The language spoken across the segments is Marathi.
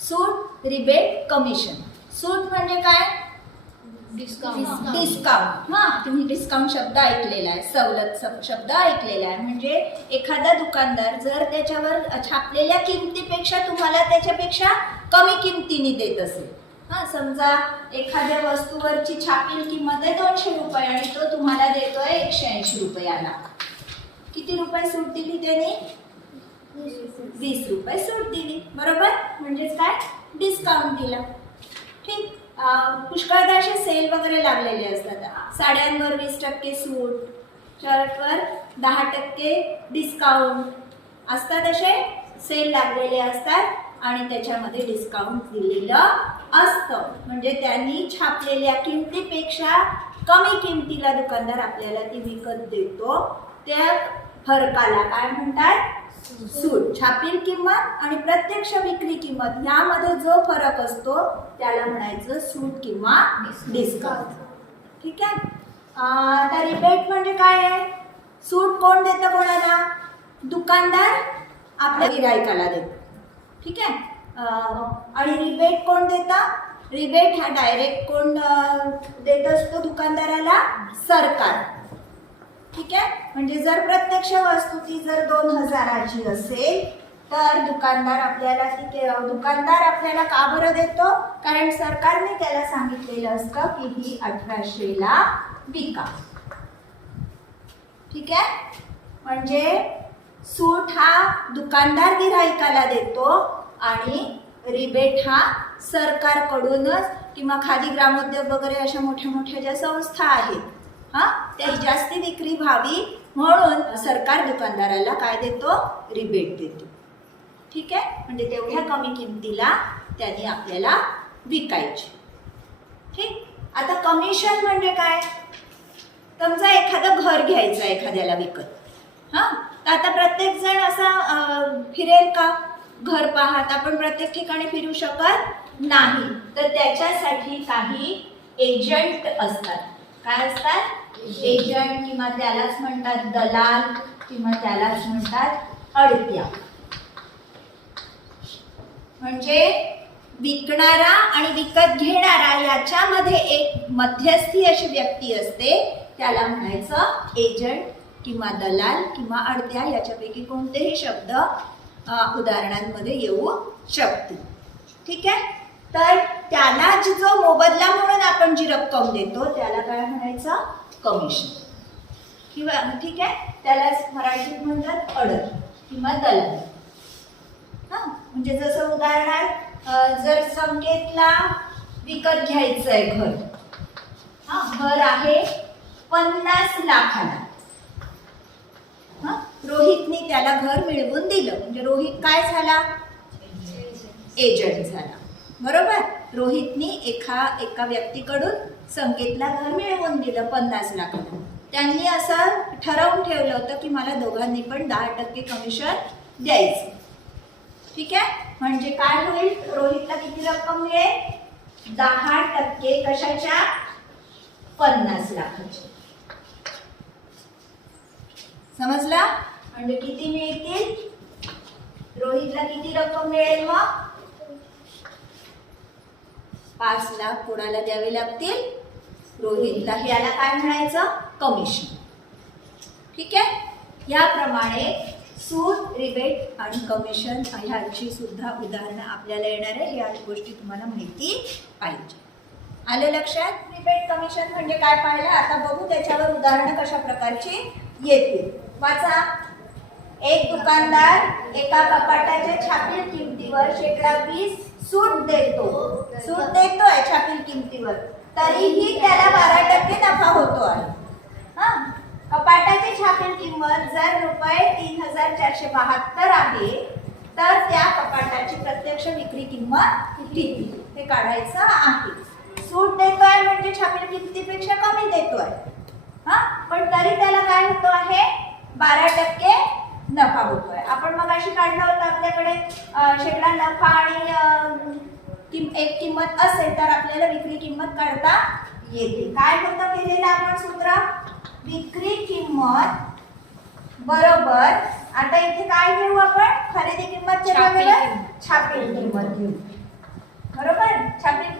सूट, रिबेट, कमिशन. सूट म्हणजे काय? डिस्काउंट. हा, तुम्ही डिस्काउंट शब्द ऐकलेला आहे, सवलत शब्द ऐकलेला आहे. म्हणजे एखादा दुकानदार जर त्याच्यावर छापलेल्या किमतीपेक्षा तुम्हाला त्याच्यापेक्षा कमी किमतीने देत असेल. हा, समजा एखाद्या वस्तूवरची छापील किंमत आहे 200 रुपये आणि तो तुम्हाला देतोय 180 रुपयाला. किती रुपये सूट दिली त्याने? 20 रुपये सूट दिली. बरोबर? म्हणजेच काय? डिस्काउंट दिला. ठीक. पुष्कळदा असे सेल वगैरे लागलेले असतात. साड्यांवर 20% सूट, शर्टवर 10% डिस्काउंट असतात. असे सेल लागलेले असतात आणि त्याच्यामध्ये डिस्काउंट दिलेलं असतं. म्हणजे त्यांनी छापलेल्या किमतीपेक्षा कमी किमतीला दुकानदार आपल्याला ती विकत देतो. त्या फरकाला काय म्हणतात? सूट. छापील किंमत आणि प्रत्यक्ष विक्री किंमत यामध्ये जो फरक असतो त्याला म्हणायचं सूट किंवा डिस्काउंट. ठीक आहे. आता रिबेट म्हणजे काय आहे? सूट कोण देतं कोणाला? दुकानदार आपल्या गिरायकाला देतो. ठीक आहे. आणि रिबेट कोण देतं? रिबेट हा डायरेक्ट कोण देत असतो दुकानदाराला? सरकार. ठीक आहे. म्हणजे जर प्रत्यक्ष वस्तू ती जर 2000ची असेल तर दुकानदार आपल्याला का बरं देतो? कारण सरकारने त्याला सांगितलेलं असतं की ही 1800ला विका. ठीक आहे. म्हणजे सूट हा दुकानदार गिराईकाला देतो आणि रिबेट हा सरकारकडूनच किंवा खादी ग्रामोद्योग वगैरे अशा मोठ्या मोठ्या ज्या संस्था आहेत त्या जास्ती विक्री व्हावी म्हणून सरकार दुकानदाराला काय देतो? रिबेट देतो. ठीक आहे. म्हणजे तेवढ्या कमी किमतीला त्यांनी आपल्याला विकायचे. ठीक. आता कमिशन म्हणजे काय? समजा एखादं घर घ्यायचं एखाद्याला विकत. तर आता प्रत्येक जण असा फिरेल का? घर पाहत आपण प्रत्येक ठिकाणी फिरू शकत नाही. तर त्याच्यासाठी काही एजंट असतात. काय असतात? एजंट किंवा त्यालाच म्हणतात दलाल किंवा त्यालाच म्हणतात अडत्या. म्हणजे विकणारा आणि विकत घेणारा याच्यामध्ये एक मध्यस्थी अशी व्यक्ती असते, त्याला म्हणायचं एजंट किंवा दलाल किंवा अडत्या. याच्यापैकी कोणतेही शब्द उदाहरणांमध्ये येऊ शकतील. ठीक आहे. तर त्याला जो मोबदला म्हणून आपण जी रक्कम देतो त्याला काय म्हणायचं? कमिशन. किंवा ठीक आहे, त्यालाच मराठीत म्हणतात अडत किंवा दलाल. म्हणजे जसं उदाहरणार्थ जर संकेतला विकत घ्यायचंय घर. घर आहे 50 लाखाला. रोहितने त्याला घर मिळवून दिलं. म्हणजे रोहित काय झाला? एजंट झाला. बरोबर? रोहितने एका व्यक्तीकडून संकेतला घर मिळवून दिलं 50 लाखाला. त्यांनी असं ठरवून ठेवलं होतं की मला दोघांनी पण 10% कमिशन द्यायचं. ठीक आहे. म्हणजे काय होईल? रोहितला किती रक्कम मिळेल? 10% कशाच्या? 50 लाखाची. समजला? म्हणजे किती मिळतील? रोहितला किती रक्कम मिळेल? मग 5 लाख कोणाला द्यावे लागतील? रोहितला. याला काय म्हणायचं? कमिशन. ठीक आहे. याप्रमाणे सूट, रिबेट आणि कमिशन ह्याची सुद्धा उदाहरणं आपल्याला येणार आहे. ह्या गोष्टी तुम्हाला माहिती पाहिजे. आलं लक्षात? रिबेट, कमिशन म्हणजे काय पाहिलं. आता बघू त्याच्यावर उदाहरणं कशा प्रकारची येतील. वाचा. एक दुकानदार एका कपाटाच्या छापील किमतीवर 20% सूट देतोय छापील किमतीवर, तरीही त्याला 12% नफा होतो आहे. कपाटाची छापील किंमत जर रुपये 3472 आहे तर त्या कपाटाची प्रत्यक्ष विक्री किंमत किती हे काढायचं आहे. सूट देतोय म्हणजे छापील किमतीपेक्षा कमी देतोय. पण तरी त्याला काय होतो आहे? 12% नफा होतोय. आपण मग अशी काढलं होतं आपल्याकडे शेकडा नफा आणि एक किंमत असेल तर आपल्याला विक्री किंमत काढता येते. काय होतं केलेलं आपण सूत्र? विक्री किंमत बरोबर, आता इथे काय घेऊ आपण? खरेदी किंमतच्या बरोबर छापील किंमत घेऊ.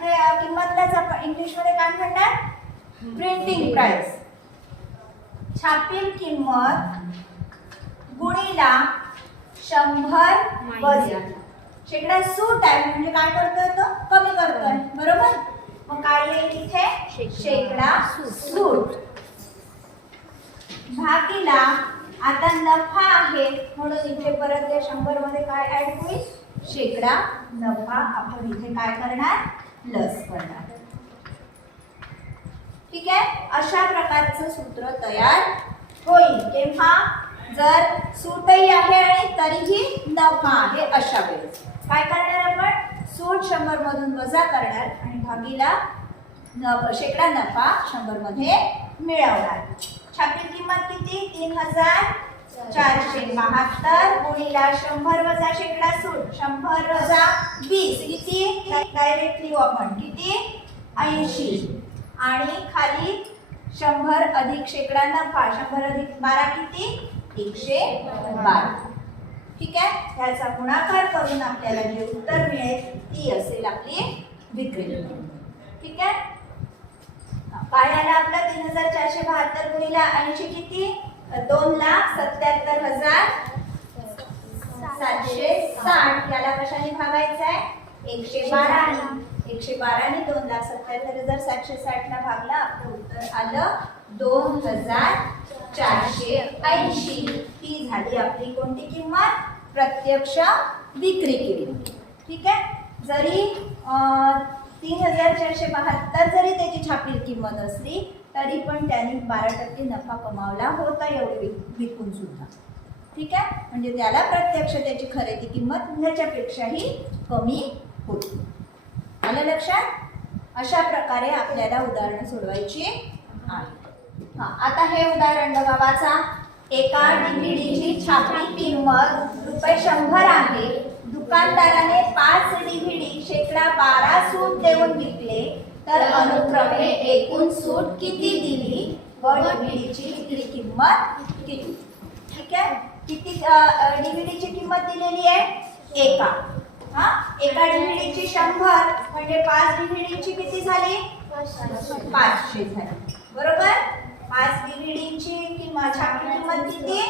किंमतलाच आपण इंग्लिशमध्ये काय म्हणणार? Printing price. छापील किंमत गुणिला 100 वजा शेकडा सूट आहे म्हणजे काय करतोय तो? कमी करतोय. बरोबर. मग काय येईल इथे? शेकडा सूट भागीला आता नफा आहे म्हणून इथे परत या 100 मध्ये काय ऍड होईल? शेकडा नफा. आपण इथे काय करणार? प्लस करणार. ठीक आहे. अशा प्रकारचं सूत्र तयार होईल. तेव्हा जर सूटही आहे आणि तरीही नफा आहे अशा वेळेस काय करणार आपण? सूट 100 मधून वजा करणार आणि भागीला शेकडा नफा 100 मध्ये मिळवणार. छापील किंमत किती? 3472 गुणिला 100 वजा शेकडा सूट 100 वजा 20 किती? डायरेक्टली आपण किती? 80 आणि खाली 100 अधिक शेकडा नफा 100 अधिक 12 किती? 112. ठीक आहे. त्याचा गुणाकार करून आपल्याला जे उत्तर मिळेल ती असेल आपली विक्री. ठीक आहे. काय आलं आपलं? 3472 गुणिला 80 किती? 2,77,760. याला कशाने भागायचं आहे? 112. 112 ने 2,77,760 ला भागला. आपलं उत्तर आलं 2,480. ती झाली आपली कोणती किंमत? प्रत्यक्ष विक्री किंमत. ठीक आहे. जरी 3,472 जरी त्याची छापील किंमत असली तरी पण त्यांनी 12% नफा कमावला होता एवढे विकून सुद्धा. ठीक आहे. म्हणजे त्याला प्रत्यक्ष त्याची खरेदी किंमत ह्याच्यापेक्षाही कमी होती. आलं लक्षात? अशा प्रकारे आपल्याला उदाहरणं सोडवायची आहेत. आता हे उदाहरण बघा वाचा. एका डीव्हीडीची छापील किंमत ₹100 आहे. दुकानदाराने 5 डीव्हीडी शेकडा 12 सूट देऊन विकले तर अनुक्रमे एकूण सूट किती दिली व डीव्हीडीची विक्री किंमत किती? ठीक आहे. किती डीव्हीडीची किंमत दिलेली आहे? एका. एका डीव्हीडीची 100 म्हणजे 5 डीव्हीडीची किती झाली? 500 झाली. बरोबर. 5 डीव्हीडीची किंमत छापील किंमत किती?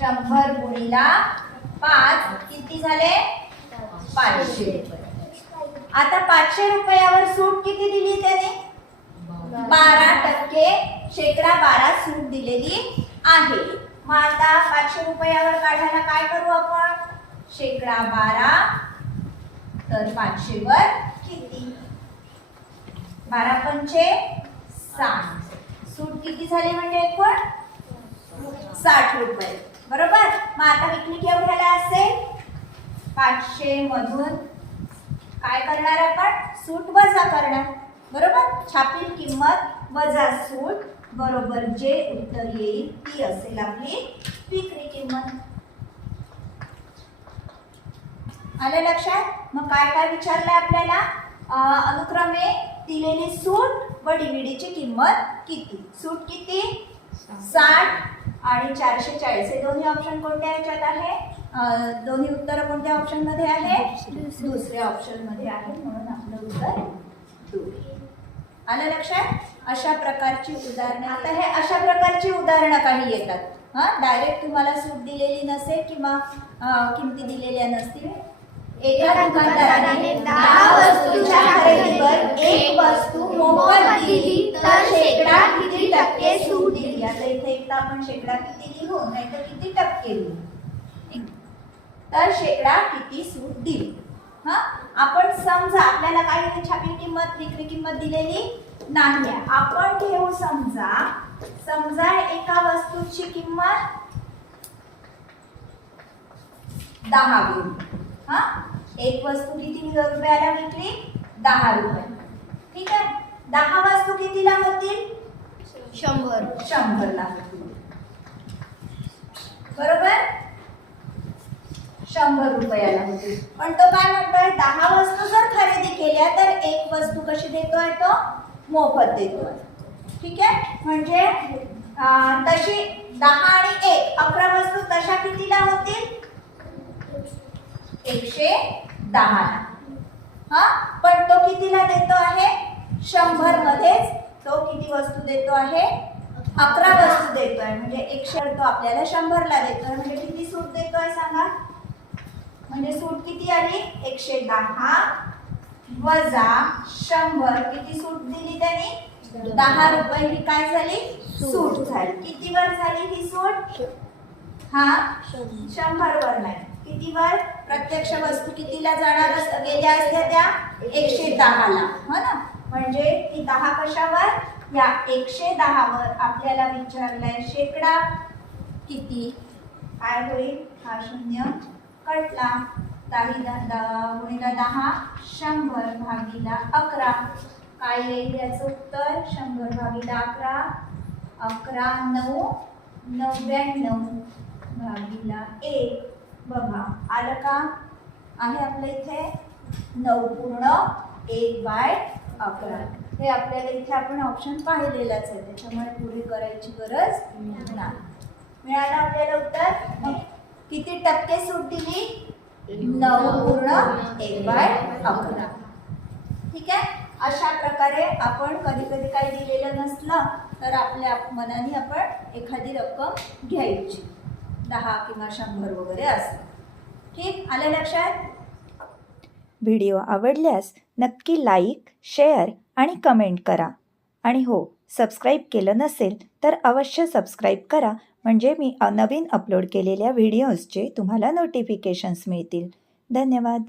100 गुणिला 5 किती झाले? 500 रुपये. आता 500 रुपयावर सूट किती दिली त्याने? 12% शेकडा 12 सूट दिलेली आहे. मग आता 500 रुपयावर काढायला काय करू आपण? शेकडा 12 तर 500 वर किती? 12 पंचे 60. सूट किती झाली म्हणजे एकूण 60 रुपये. बरोबर. मग आता विक्री केवढ्याला असेल? 500 मधून काय करणार आपण? सूट वजा करणार. बरोबर. छापील किंमत वजा सूट बरोबर जे उत्तर येईल ती असेल आपली विक्री किंमत. आलं लक्षात? मग काय काय विचारलंय आपल्याला? अनुक्रमे दिलेली सूट व डीव्हीडीची किंमत किती? सूट किती? 60 आणि 440. हे दोन्ही ऑप्शन कोणत्या ह्याच्यात आहे? दोन्ही उत्तर कोणत्या ऑप्शन मध्ये आहे? दुसऱ्या ऑप्शन मध्ये आहे. म्हणून आपलं उत्तर 2. आलं लक्षात? अशा प्रकारची उदाहरणं. आता हे अशा प्रकारची उदाहरणं काही येतात. डायरेक्ट तुम्हाला सूट दिलेली नसेल किंवा किमती दिलेल्या नसतील. एका दुकानदाराने 10 वस्तूंच्या खरेदीवर एक वस्तू मोफत दिली तर शेकडा किती टक्के सूट दिली? आता इथे एकदा आपण शेकडा किती लिहू नाही तर किती टक्के लिहू? तर शेकडा किती सूट दिली. आपण समजा आपल्याला काही छापील किंमत विक्री किंमत दिलेली नाही. आपण घेऊ समजा एका वस्तूची किंमत 10 घेऊ. एक वस्तू किती रुपयाला विकली? 10 रुपये. ठीक आहे. 10 वस्तू कितीला होतील? 100 ला होतील. बरोबर. 100 रुपयाला होतील. पण तो काय म्हणतोय? 10 वस्तू जर खरेदी केल्या तर एक वस्तू कशी देतोय? तो मोफत देतोय. ठीक आहे. म्हणजे तशी 10 आणि 1 11 वस्तू तशा कितीला होतील? 110 हा, पण तो कितीला देतो आहे? 100 मध्येच तो किती वस्तू देतो आहे? 11 वस्तू देतोय. म्हणजे 100 तो आपल्याला 100 ला देतोय. म्हणजे किती सूट देतोय सांगा? म्हणजे सूट किती आली? 110 वजा 100. किती सूट दिली त्यांनी? 10 रुपये. ही काय झाली? सूट झाली. किती वर झाली ही सूट? हा, 100 वर नाही. किती वर? प्रत्यक्ष वस्तू कितीला जाणार गेल्या असत्या त्या? 110 ला, हो ना. म्हणजे ती 10 कशावर? या 110 वर आपल्याला विचारलंय शेकडा किती. काय होईल? हा शून्य कटला. 10 गुणिले 10 100 भागिले 11. काय येईल याचं उत्तर? 100 भागिले 11. 11 9 99 भागिले 1. बघा आलं का? आहे आपल्या इथे 9.1/11. हे आपल्याला इथे आपण ऑप्शन पाहिलेलाच आहे, त्याच्यामुळे पुढे करायची गरज नाही. मिळालं आपल्याला उत्तर. मग किती टक्के सूट दिली? 9.1/11. ठीक आहे. अशा प्रकारे आपण कधी कधी काही दिलेलं नसलं तर आपल्या मनाने आपण एखादी रक्कम घ्यायची, 10 किंवा 100 वगैरे असं. ठीक, आलं लक्षात? व्हिडिओ आवडल्यास नक्की लाईक, शेअर आणि कमेंट करा. आणि हो, सबस्क्राईब केलं नसेल तर अवश्य सबस्क्राईब करा, म्हणजे मी नवीन अपलोड केलेल्या व्हिडिओजचे तुम्हाला नोटिफिकेशन्स मिळतील. धन्यवाद.